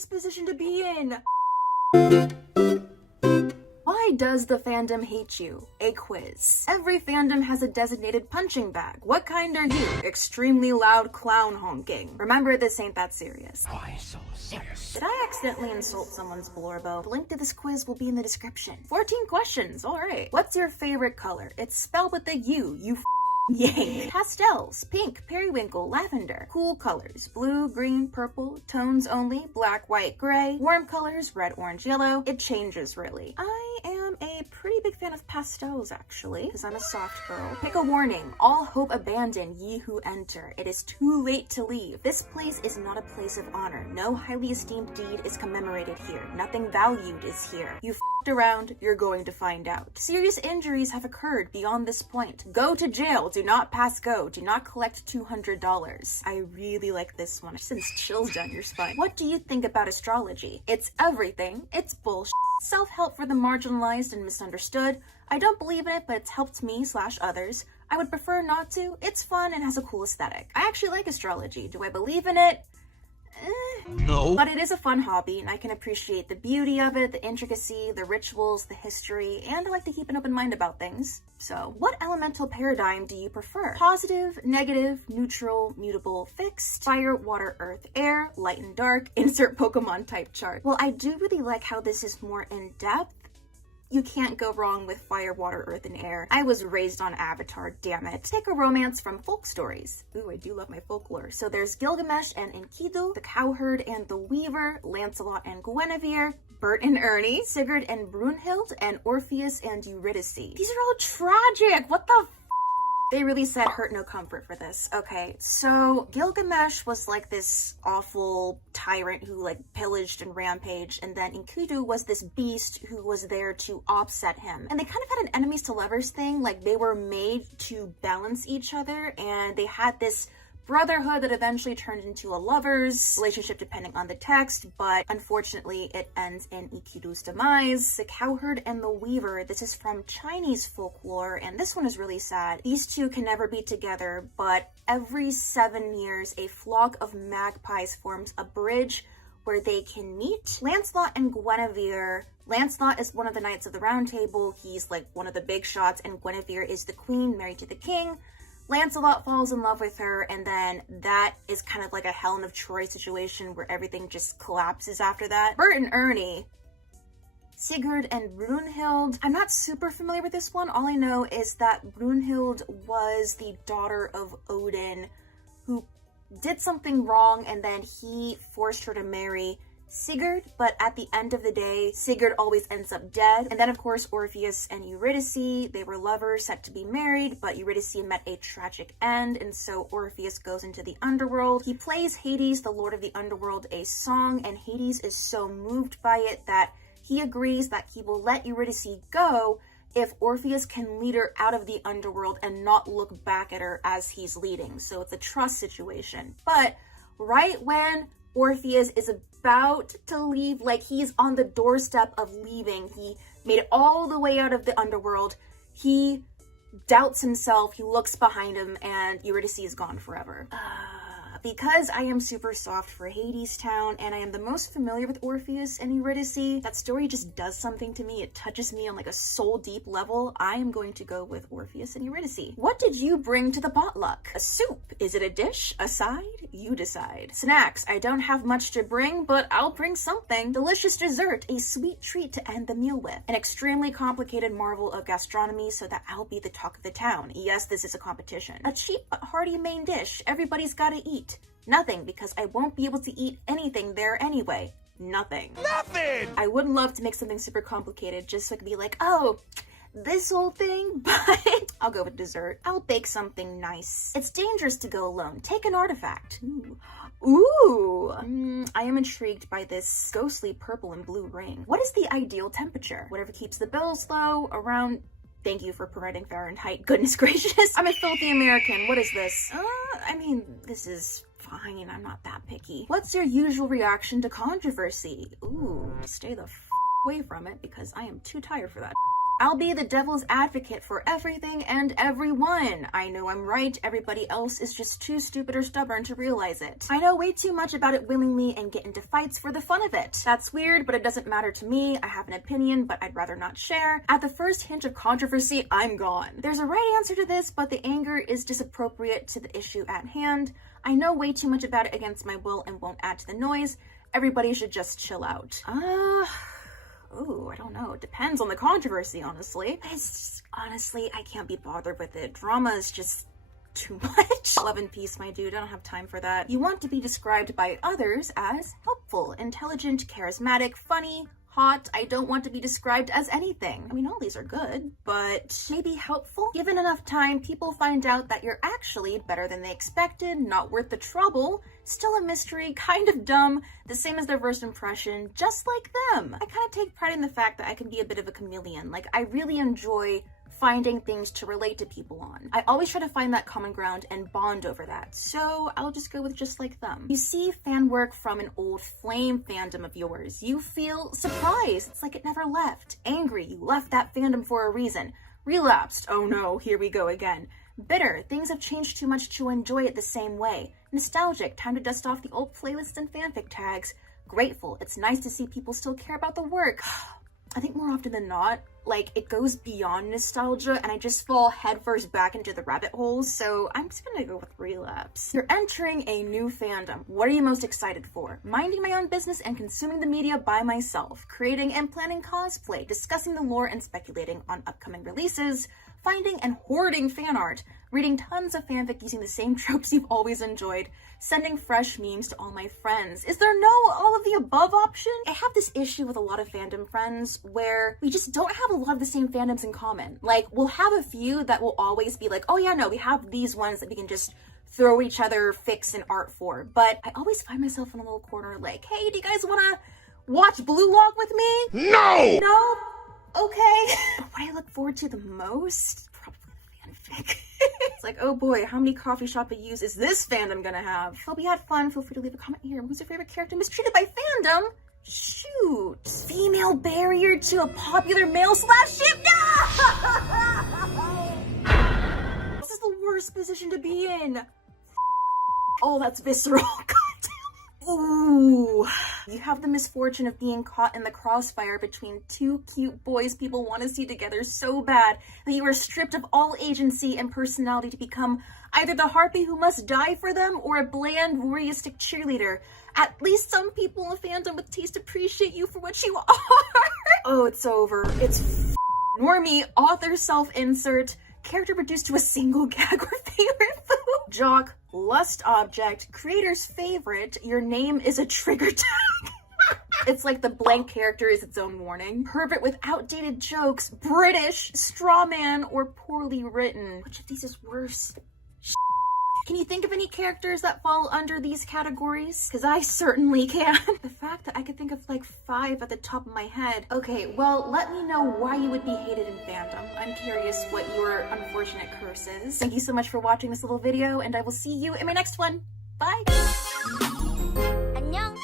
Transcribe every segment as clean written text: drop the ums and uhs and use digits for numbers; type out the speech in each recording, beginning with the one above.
worst position to be in. Why does the fandom hate you? A quiz. Every fandom has a designated punching bag. What kind are you? Extremely loud clown honking. Remember, this ain't that serious. Why so serious? Did I accidentally insult someone's blorbo? The link to this quiz will be in the description. 14 questions, alright. What's your favorite color? It's spelled with a U, you yay. Pastels, pink, periwinkle, lavender. Cool colors, blue, green, purple, tones only, black, white, gray. Warm colors, red, orange, yellow. It changes really. I am a pretty big fan of pastels actually, because I'm a soft girl. Pick a warning. All hope abandon, ye who enter. It is too late to leave. This place is not a place of honor. No highly esteemed deed is commemorated here. Nothing valued is here. You f***ed around, you're going to find out. Serious injuries have occurred beyond this point. Go to jail. Do not pass go. Do not collect $200. I really like this one. It sends chills down your spine. What do you think about astrology? It's everything. It's bullshit. Self-help for the marginalized and misunderstood. I don't believe in it, but it's helped me/others. I would prefer not to. It's fun and has a cool aesthetic. I actually like astrology. Do I believe in it? No. But it is a fun hobby, and I can appreciate the beauty of it, the intricacy, the rituals, the history, and I like to keep an open mind about things. So, what elemental paradigm do you prefer? Positive, negative, neutral, mutable, fixed, fire, water, earth, air, light and dark, insert Pokemon type chart. Well, I do really like how this is more in-depth. You can't go wrong with fire, water, earth, and air. I was raised on Avatar, damn it. Take a romance from folk stories. Ooh, I do love my folklore. So there's Gilgamesh and Enkidu, the cowherd and the weaver, Lancelot and Guinevere, Bert and Ernie, Sigurd and Brunhild, and Orpheus and Eurydice. These are all tragic. What the f? They really said hurt no comfort for this. Okay, so Gilgamesh was like this awful tyrant who like pillaged and rampaged, and then Enkidu was this beast who was there to offset him. And they kind of had an enemies to lovers thing, like they were made to balance each other, and they had this brotherhood that eventually turned into a lover's relationship depending on the text, but unfortunately it ends in Enkidu's demise. The cowherd and the weaver, this is from Chinese folklore, and this one is really sad. These two can never be together, but every 7 years a flock of magpies forms a bridge where they can meet. Lancelot and Guinevere. Lancelot is one of the Knights of the Round Table. He's like one of the big shots, and Guinevere is the queen married to the king. Lancelot falls in love with her, and then that is kind of like a Helen of Troy situation where everything just collapses after that. Bert and Ernie. Sigurd and Brunhild. I'm not super familiar with this one. All I know is that Brunhild was the daughter of Odin who did something wrong, and then he forced her to marry Sigurd, but at the end of the day, Sigurd always ends up dead. And then of course, Orpheus and Eurydice, they were lovers set to be married, but Eurydice met a tragic end, and so Orpheus goes into the underworld. He plays Hades, the lord of the underworld, a song, and Hades is so moved by it that he agrees that he will let Eurydice go if Orpheus can lead her out of the underworld and not look back at her as he's leading. So it's a trust situation. But right when Orpheus is about to leave, like he's on the doorstep of leaving, he made it all the way out of the underworld, he doubts himself, he looks behind him, and Eurydice is gone forever. Because I am super soft for Hades Town, and I am the most familiar with Orpheus and Eurydice, that story just does something to me. It touches me on like a soul deep level. I am going to go with Orpheus and Eurydice. What did you bring to the potluck? A soup? Is it a dish? A side? You decide. Snacks? I don't have much to bring, but I'll bring something. Delicious dessert, a sweet treat to end the meal with. An extremely complicated marvel of gastronomy so that I'll be the talk of the town. Yes, this is a competition. A cheap but hearty main dish. Everybody's gotta eat. Nothing, because I won't be able to eat anything there anyway. Nothing. Nothing! I would love to make something super complicated just so I could be like, oh, this whole thing, but I'll go with dessert. I'll bake something nice. It's dangerous to go alone. Take an artifact. Ooh. I am intrigued by this ghostly purple and blue ring. What is the ideal temperature? Whatever keeps the bills low, around... Thank you for permitting Fahrenheit. Goodness gracious. I'm a filthy American. What is this? I mean, this is fine. I'm not that picky. What's your usual reaction to controversy? Ooh, stay the away from it because I am too tired for that. I'll be the devil's advocate for everything and everyone. I know I'm right, everybody else is just too stupid or stubborn to realize it. I know way too much about it willingly and get into fights for the fun of it. That's weird, but it doesn't matter to me. I have an opinion, but I'd rather not share. At the first hint of controversy, I'm gone. There's a right answer to this, but the anger is disappropriate to the issue at hand. I know way too much about it against my will and won't add to the noise. Everybody should just chill out. Ooh, I don't know. It depends on the controversy, honestly. Honestly, I can't be bothered with it. Drama is just too much. Love and peace, my dude. I don't have time for that. You want to be described by others as helpful, intelligent, charismatic, funny, hot. I don't want to be described as anything. I mean, all these are good, but maybe helpful? Given enough time, people find out that you're actually better than they expected, not worth the trouble, still a mystery, kind of dumb, the same as their first impression, just like them. I kind of take pride in the fact that I can be a bit of a chameleon. Like, I really enjoy finding things to relate to people on. I always try to find that common ground and bond over that, so I'll just go with just like them. You see fan work from an old flame fandom of yours. You feel surprised. It's like it never left. Angry. You left that fandom for a reason. Relapsed. Oh no, here we go again. Bitter. Things have changed too much to enjoy it the same way. Nostalgic. Time to dust off the old playlists and fanfic tags. Grateful. It's nice to see people still care about the work. I think more often than not, like, it goes beyond nostalgia and I just fall headfirst back into the rabbit hole, so I'm just gonna go with relapse. You're entering a new fandom. What are you most excited for? Minding my own business and consuming the media by myself, creating and planning cosplay, discussing the lore and speculating on upcoming releases, finding and hoarding fan art, reading tons of fanfic using the same tropes you've always enjoyed, sending fresh memes to all my friends. Is there no all of the above option? I have this issue with a lot of fandom friends where we just don't have a lot of the same fandoms in common. Like, we'll have a few that will always be like, oh yeah, no, we have these ones that we can just throw each other fics and art for. But I always find myself in a little corner like, hey, do you guys wanna watch Blue Log with me? No! No? Okay. What I look forward to the most? Probably the fanfic. It's like, oh boy, how many coffee shop reviews is this fandom gonna have? Hope you had fun. Feel free to leave a comment here. Who's your favorite character mistreated by fandom? Shoot. Female barrier to a popular male slash ship? No! This is the worst position to be in. Oh, that's visceral. God damn. Ooh. You have the misfortune of being caught in the crossfire between two cute boys people want to see together so bad that you are stripped of all agency and personality to become either the harpy who must die for them or a bland, voyeuristic cheerleader. At least some people in fandom with taste appreciate you for what you are. Oh, it's over. It's normie, author self-insert, character reduced to a single gag or favorite food. Jock, lust object, creator's favorite, your name is a trigger tag. It's like the blank character is its own warning. Pervert with outdated jokes, British, straw man, or poorly written. Which of these is worse? Can you think of any characters that fall under these categories? Because I certainly can. The fact that I could think of like 5 at the top of my head. Okay, well, let me know why you would be hated in fandom. I'm curious what your unfortunate curse is. Thank you so much for watching this little video, and I will see you in my next one. Bye! 안녕.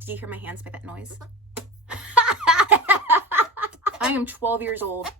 Did you hear my hands make that noise? I am 12 years old.